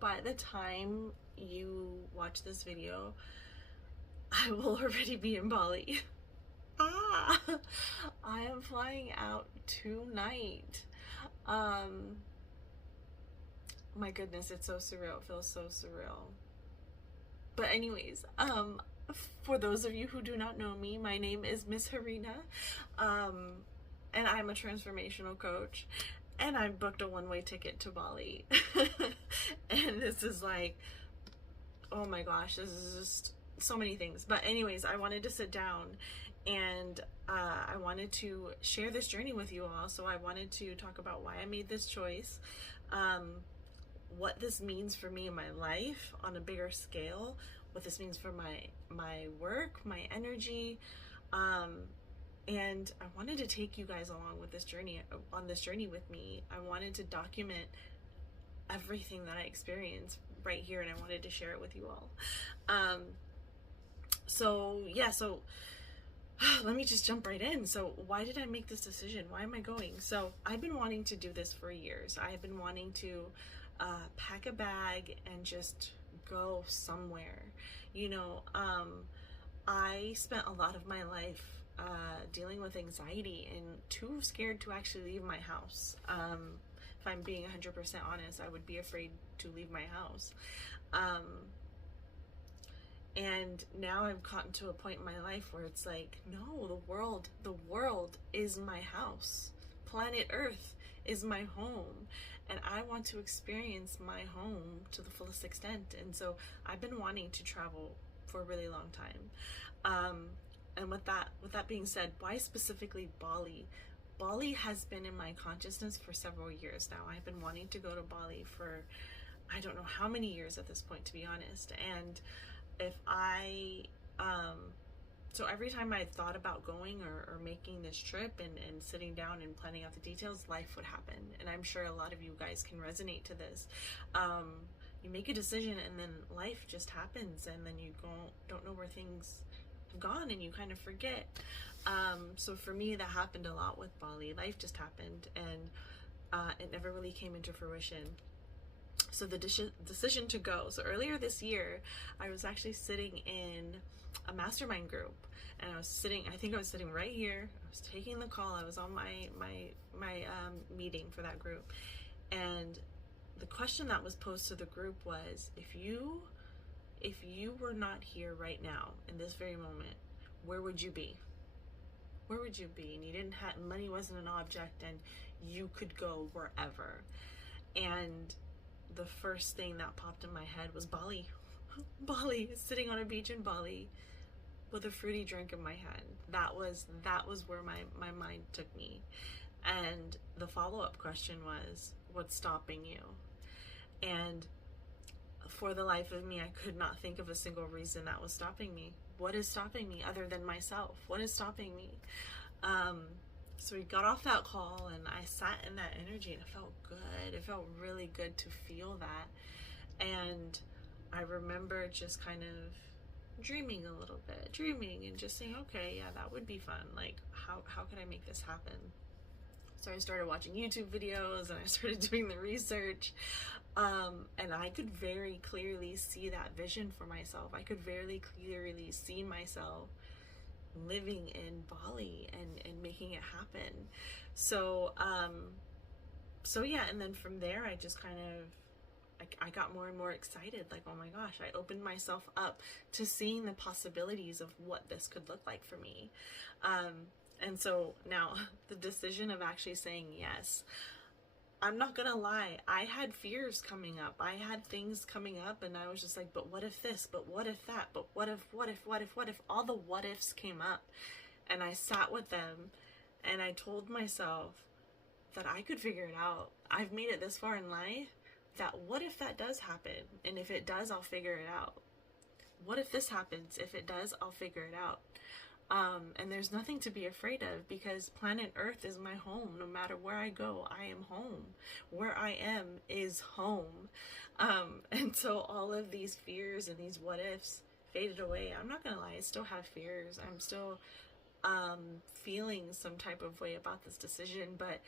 by the time you watch this video, I will already be in Bali. Ah, I am flying out tonight. Um, my goodness, it's so surreal. It feels so surreal. But anyways, for those of you who do not know me, my name is Miss.Hareena, and I'm a transformational coach, and I booked a one-way ticket to Bali. And this is like, oh my gosh, this is just so many things. But anyways, I wanted to sit down and I wanted to share this journey with you all. So I wanted to talk about why I made this choice, what this means for me in my life on a bigger scale, what this means for my work, my energy, and I wanted to take you guys along with this journey, on this journey with me. I wanted to document everything that I experienced right here, and I wanted to share it with you all. So let me just jump right in. So why did I make this decision? Why am I going? So I've been wanting to do this for years. I have been wanting to pack a bag and just go somewhere. You know, I spent a lot of my life dealing with anxiety and too scared to actually leave my house. If I'm being 100% honest, I would be afraid to leave my house. And now I've gotten to a point in my life where it's like, no, the world is my house. Planet Earth is my home, and I want to experience my home to the fullest extent. And so I've been wanting to travel for a really long time. And with that being said, why specifically Bali? Bali has been in my consciousness for several years now. I've been wanting to go to Bali for I don't know how many years at this point, to be honest. And if I so every time I thought about going or making this trip and sitting down and planning out the details, life would happen. And I'm sure a lot of you guys can resonate to this. You make a decision and then life just happens, and then you don't know where things have gone, and you kind of forget. So for me, that happened a lot with Bali. Life just happened, and it never really came into fruition. So the decision to go. So earlier this year, I was actually sitting in a mastermind group, and I think I was sitting right here. I was taking the call. I was on my meeting for that group, and the question that was posed to the group was, if you were not here right now in this very moment, where would you be? Where would you be? And you didn't have money, wasn't an object, and you could go wherever. And the first thing that popped in my head was Bali. Bali, sitting on a beach in Bali with a fruity drink in my hand. That was where my mind took me. And the follow-up question was, what's stopping you? And for the life of me, I could not think of a single reason that was stopping me. What is stopping me other than myself? What is stopping me? So we got off that call, and I sat in that energy, and it felt good. It felt really good to feel that. And I remember just kind of dreaming a little bit, and just saying, okay, yeah, that would be fun. Like, how could I make this happen? So I started watching YouTube videos, and I started doing the research. And I could very clearly see that vision for myself. I could very clearly see myself living in Bali and making it happen. So yeah, and then from there, I just kind of, I got more and more excited. Like, oh my gosh, I opened myself up to seeing the possibilities of what this could look like for me. And so now the decision of actually saying yes, I'm not gonna lie, I had fears coming up. I had things coming up, and I was just like, but what if this? But what if that? But what if? All the what ifs came up, and I sat with them, and I told myself that I could figure it out. I've made it this far in life, that what if that does happen? And if it does, I'll figure it out. What if this happens? If it does, I'll figure it out. And there's nothing to be afraid of, because planet Earth is my home. No matter where I go, I am home. Where I am is home. And so all of these fears and these what ifs faded away. I'm not gonna lie, I still have fears. I'm still feeling some type of way about this decision, but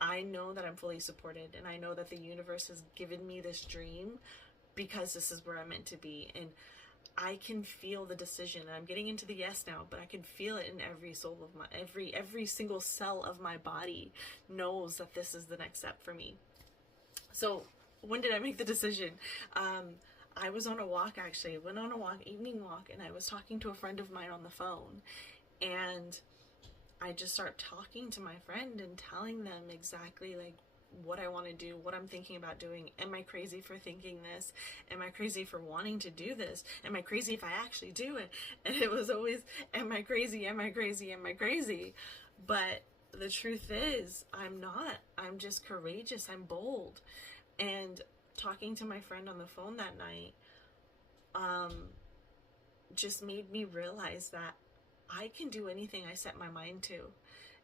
I know that I'm fully supported, and I know that the universe has given me this dream because this is where I'm meant to be. And I can feel the decision. I'm getting into the yes now, but I can feel it in every soul of my every single cell of my body knows that this is the next step for me. So when did I make the decision? I was on a walk, actually. Went on a walk, evening walk, and I was talking to a friend of mine on the phone, and I just start talking to my friend and telling them exactly like what I want to do, what I'm thinking about doing. Am I crazy for thinking this? Am I crazy for wanting to do this? Am I crazy if I actually do it? And it was always, am I crazy? Am I crazy? Am I crazy? But the truth is, I'm not. I'm just courageous. I'm bold. And talking to my friend on the phone that night just made me realize that I can do anything I set my mind to.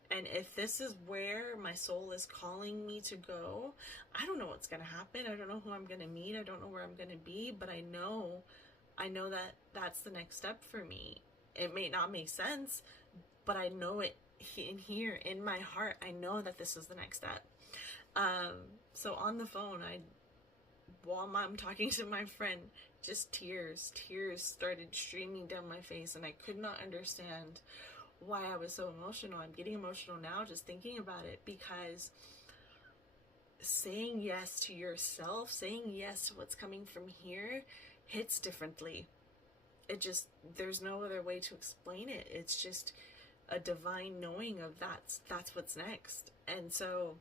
And if this is where my soul is calling me to go, I don't know what's going to happen. I don't know who I'm going to meet. I don't know where I'm going to be, but I know that that's the next step for me. It may not make sense, but I know it in here, in my heart. I know that this is the next step. So on the phone, while I'm talking to my friend, just tears started streaming down my face, and I could not understand why I was so emotional. I'm getting emotional now just thinking about it, because saying yes to yourself, saying yes to what's coming from here hits differently. There's no other way to explain it. It's just a divine knowing of that's what's next. And so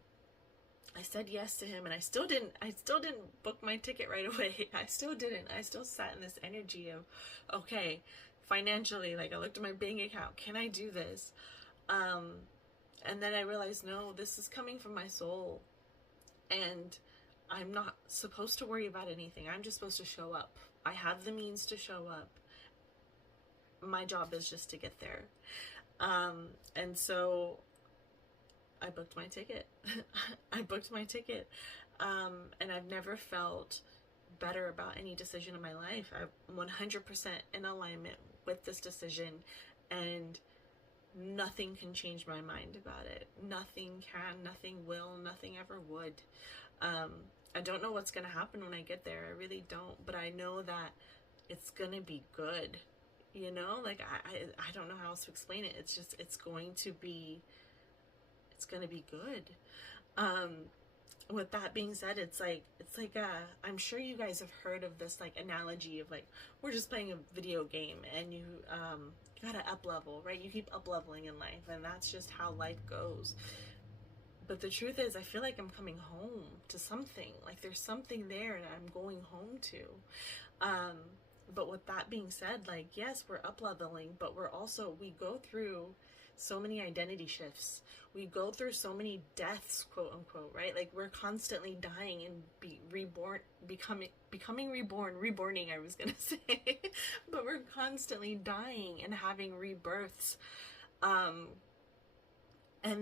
I said yes to him, and I still didn't book my ticket right away. I still didn't. I still sat in this energy of, okay, financially, like I looked at my bank account, can I do this? And then I realized, no, this is coming from my soul, and I'm not supposed to worry about anything. I'm just supposed to show up. I have the means to show up. My job is just to get there. And so I booked my ticket. And I've never felt better about any decision in my life. I'm 100% in alignment with this decision, and nothing can change my mind about it. Nothing can, nothing will, nothing ever would. I don't know what's going to happen when I get there. I really don't, but I know that it's going to be good. You know, like I don't know how else to explain it. It's just, it's going to be good. With that being said, it's like I'm sure you guys have heard of this like analogy of like, we're just playing a video game, and you gotta up level, right? You keep up leveling in life, and that's just how life goes. But the truth is, I feel like I'm coming home to something. Like there's something there that I'm going home to. But with that being said, like, yes, we're up leveling, but we go through so many identity shifts. We go through so many deaths, quote unquote, right? Like we're constantly dying and becoming reborning, I was gonna say. But we're constantly dying and having rebirths. And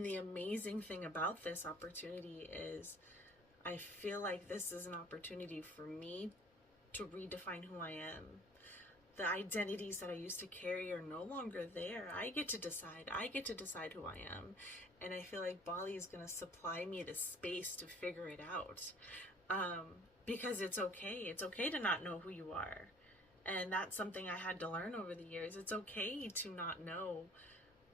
the amazing thing about this opportunity is I feel like this is an opportunity for me to redefine who I am. The identities that I used to carry are no longer there. I get to decide who I am. And I feel like Bali is going to supply me the space to figure it out. Because it's okay. It's okay to not know who you are. And that's something I had to learn over the years. It's okay to not know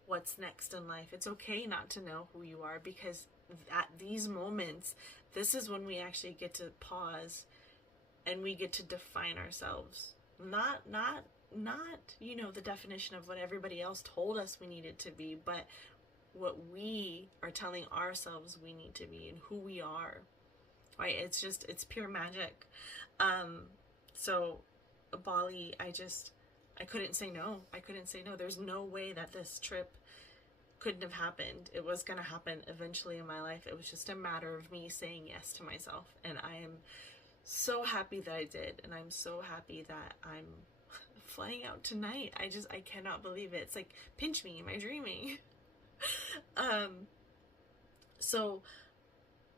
what's next in life. It's okay not to know who you are, because at these moments, this is when we actually get to pause and we get to define ourselves. Not you know, the definition of what everybody else told us we needed to be, but what we are telling ourselves we need to be and who we are. Right? It's pure magic. So Bali, I couldn't say no. There's no way that this trip couldn't have happened. It was going to happen eventually in my life. It was just a matter of me saying yes to myself. And I am so happy that I did. And I'm so happy that I'm flying out tonight. I cannot believe it. It's like, pinch me, am I dreaming? So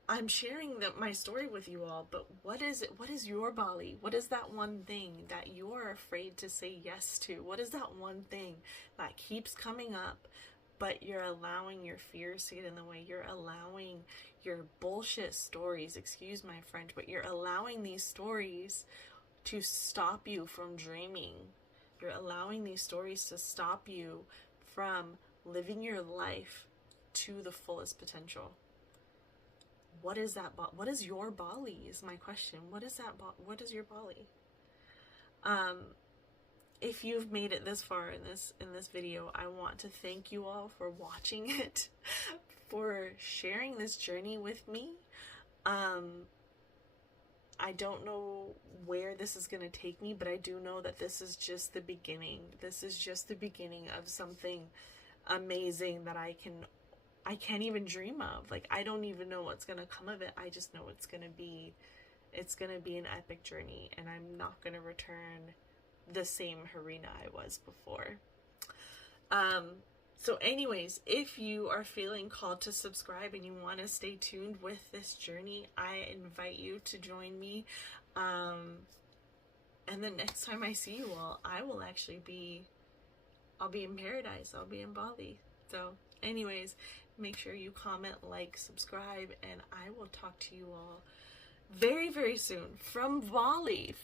I'm sharing my story with you all, but what is your Bali? What is that one thing that you're afraid to say yes to? What is that one thing that keeps coming up, but you're allowing your fears to get in the way. You're allowing your bullshit stories, excuse my French, but you're allowing these stories to stop you from dreaming. You're allowing these stories to stop you from living your life to the fullest potential. What is that? What is your Bali? Is my question. What is that? What is your Bali? If you've made it this far in this video, I want to thank you all for watching it, for sharing this journey with me. I don't know where this is going to take me, but I do know that this is just the beginning. This is just the beginning of something amazing that I can't even dream of. Like, I don't even know what's going to come of it. I just know it's going to be an epic journey, and I'm not going to return the same Hareena I was before. So anyways, if you are feeling called to subscribe and you want to stay tuned with this journey, I invite you to join me. And the next time I see you all, I'll be in paradise. I'll be in Bali. So anyways, make sure you comment, like, subscribe, and I will talk to you all very, very soon from Bali.